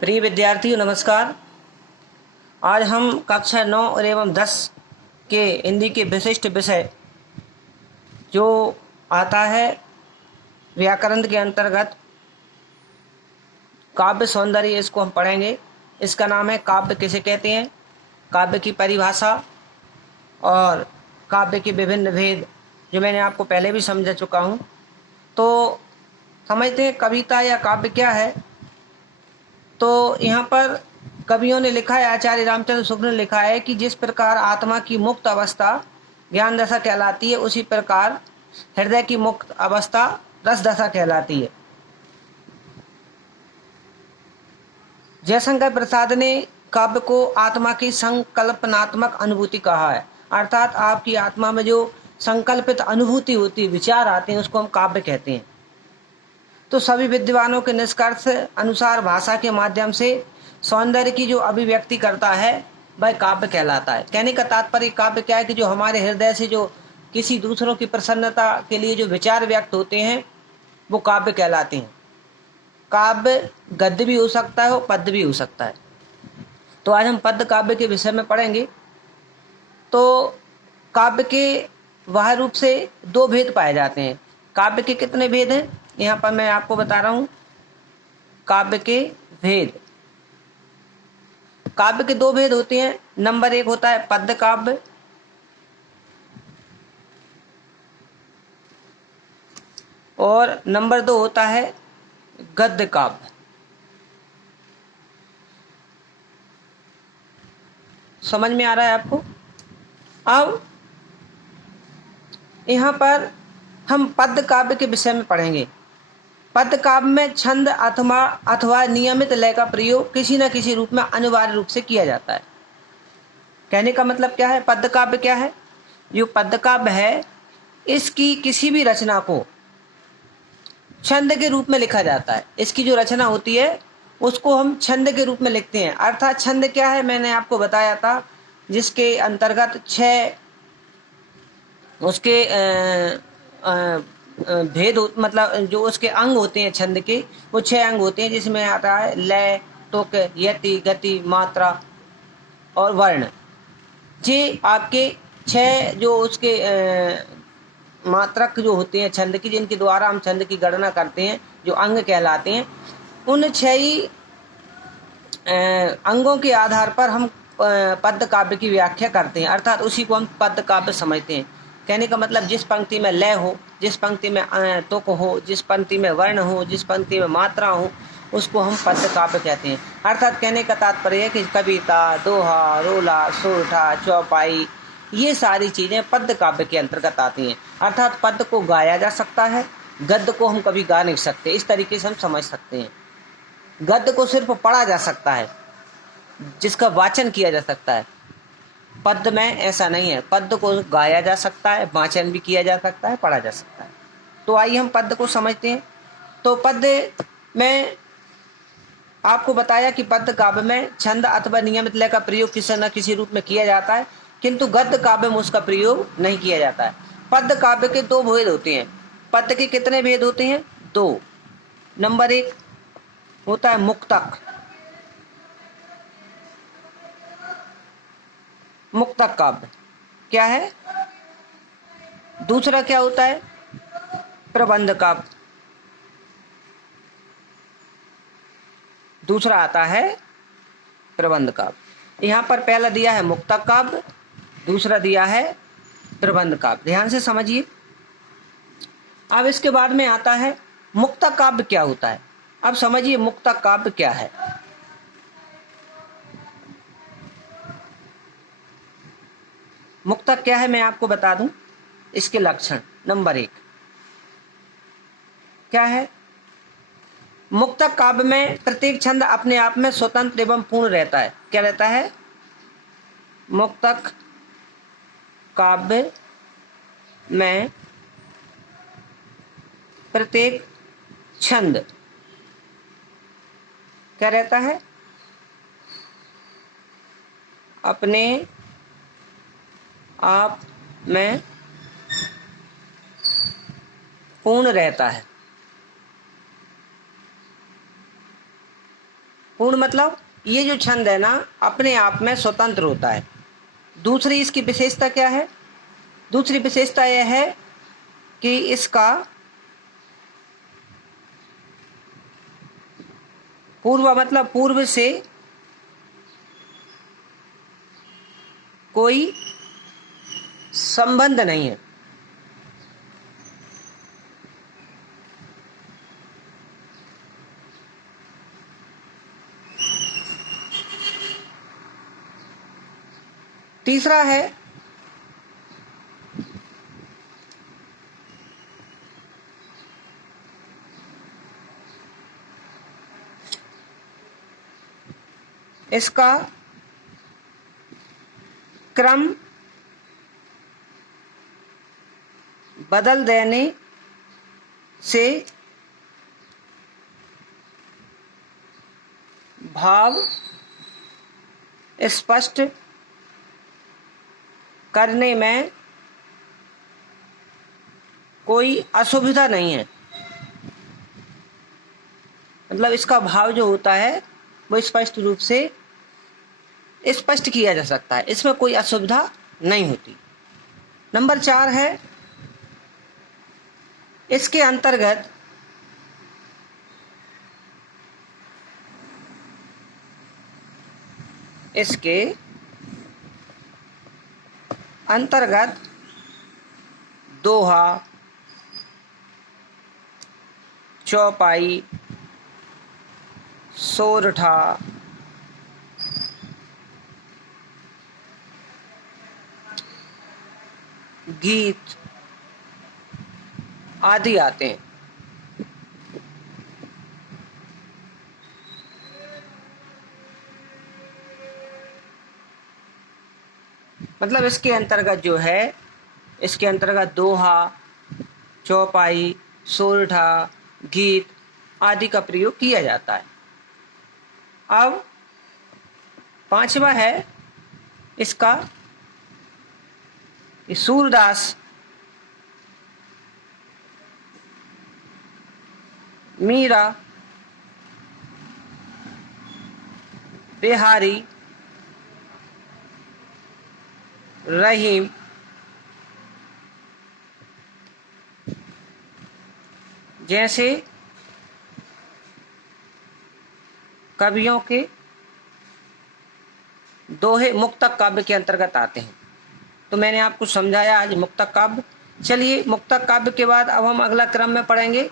प्रिय विद्यार्थियों नमस्कार। आज हम कक्षा 9 और एवं 10 के हिंदी के विशिष्ट विषय जो आता है व्याकरण के अंतर्गत काव्य सौंदर्य, इसको हम पढ़ेंगे। इसका नाम है काव्य किसे कहते हैं, काव्य की परिभाषा और काव्य के विभिन्न भेद, जो मैंने आपको पहले भी समझा चुका हूँ। तो समझते हैं कविता या काव्य क्या है। तो यहाँ पर कवियों ने लिखा है, आचार्य रामचंद्र शुक्ल ने लिखा है कि जिस प्रकार आत्मा की मुक्त अवस्था ज्ञान दशा कहलाती है, उसी प्रकार हृदय की मुक्त अवस्था रस दशा कहलाती है। जयशंकर प्रसाद ने काव्य को आत्मा की संकल्पनात्मक अनुभूति कहा है, अर्थात आपकी आत्मा में जो संकल्पित अनुभूति होती है, विचार आते हैं, उसको हम काव्य कहते हैं। तो सभी विद्वानों के निष्कर्ष अनुसार भाषा के माध्यम से सौंदर्य की जो अभिव्यक्ति करता है वह काव्य कहलाता है। कहने का तात्पर्य काव्य क्या है कि जो हमारे हृदय से जो किसी दूसरों की प्रसन्नता के लिए जो विचार व्यक्त होते हैं वो काव्य कहलाते हैं। काव्य गद्य भी हो सकता है और पद्य भी हो सकता है। तो आज हम पद्य काव्य के विषय में पढ़ेंगे। तो काव्य के वह रूप से दो भेद पाए जाते हैं। काव्य के कितने भेद हैं, यहाँ पर मैं आपको बता रहा हूँ। काव्य के भेद, काव्य के दो भेद होते हैं। नंबर 1 होता है पद्य काव्य और नंबर 2 होता है गद्य काव्य। समझ में आ रहा है आपको? अब यहाँ पर हम पद्य काव्य के विषय में पढ़ेंगे। पद्य काव्य में छंद अथवा नियमित लय का प्रयोग किसी न किसी रूप में अनिवार्य रूप से किया जाता है। कहने का मतलब क्या है, पद्य काव्य क्या है? जो पद्य काव्य है, इसकी किसी भी रचना को छंद के रूप में लिखा जाता है। इसकी जो रचना होती है उसको हम छंद के रूप में लिखते हैं। अर्थात छंद क्या है, मैंने आपको बताया था, जिसके अंतर्गत 6 उसके भेद मतलब जो उसके अंग होते हैं छंद के, वो 6 अंग होते हैं, जिसमें आता है लय, तुक, यति, गति, मात्रा और वर्ण। ये आपके 6 जो उसके मात्रक जो होते हैं छंद की, जिनके द्वारा हम छंद की गणना करते हैं, जो अंग कहलाते हैं, उन 6 ही अंगों के आधार पर हम पद्य काव्य की व्याख्या करते हैं। अर्थात उसी को हम पद्य काव्य समझते हैं। कहने का मतलब जिस पंक्ति में लय हो, जिस पंक्ति में तुक हो, जिस पंक्ति में वर्ण हो, जिस पंक्ति में मात्रा हो, उसको हम पद्य काव्य कहते हैं। अर्थात कहने का तात्पर्य है कि कविता, दोहा, रोला, सोरठा, चौपाई, ये सारी चीज़ें पद्य काव्य के अंतर्गत आती हैं। अर्थात पद्य को गाया जा सकता है, गद्य को हम कभी गा नहीं सकते। इस तरीके से हम समझ सकते हैं। गद्य को सिर्फ पढ़ा जा सकता है, जिसका वाचन किया जा सकता है। पद्य में ऐसा नहीं है, पद्य को गाया जा सकता है, वाचन भी किया जा सकता है, पढ़ा जा सकता है। तो आइए हम पद्य को समझते हैं। तो पद्य में आपको बताया कि पद्य काव्य में छंद अथवा नियमित लय का प्रयोग किसी न किसी रूप में किया जाता है, किंतु गद्य काव्य में उसका प्रयोग नहीं किया जाता है। पद्य काव्य के 2 भेद होते हैं। पद्य के कितने भेद होते हैं? 2। नंबर 1 होता है मुक्तक। मुक्तक काव्य क्या है? दूसरा क्या होता है? प्रबंध काव्य। दूसरा आता है प्रबंध काव्य। यहाँ पर पहला दिया है मुक्तक काव्य, दूसरा दिया है प्रबंध काव्य। ध्यान से समझिए। अब इसके बाद में आता है मुक्तक काव्य क्या होता है। अब समझिए मुक्तक काव्य क्या है। मुक्तक क्या है मैं आपको बता दूं। इसके लक्षण, नंबर 1 क्या है? मुक्तक काव्य में प्रत्येक छंद अपने आप में स्वतंत्र एवं पूर्ण रहता है। क्या रहता है? मुक्तक काव्य में प्रत्येक छंद क्या रहता है? अपने आप में पूर्ण रहता है। पूर्ण मतलब ये जो छंद है ना अपने आप में स्वतंत्र होता है। दूसरी इसकी विशेषता क्या है? दूसरी विशेषता यह है कि इसका पूर्व मतलब पूर्व से कोई संबंध नहीं है। तीसरा है इसका क्रम बदल देने से भाव स्पष्ट करने में कोई असुविधा नहीं है। मतलब इसका भाव जो होता है वो स्पष्ट रूप से स्पष्ट किया जा सकता है, इसमें कोई असुविधा नहीं होती। नंबर 4 है इसके अंतर्गत दोहा, चौपाई, सोरठा, गीत आदि आते हैं। मतलब इसके अंतर्गत जो है, इसके अंतर्गत दोहा, चौपाई, सोरठा, गीत आदि का प्रयोग किया जाता है। अब 5वां है इसका सूरदास, मीरा, बिहारी, रहीम जैसे कवियों के दोहे मुक्तक काव्य के अंतर्गत आते हैं। तो मैंने आपको समझाया आज मुक्तक काव्य। चलिए मुक्तक काव्य के बाद अब हम अगला क्रम में पढ़ेंगे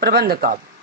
प्रबंध काव्य।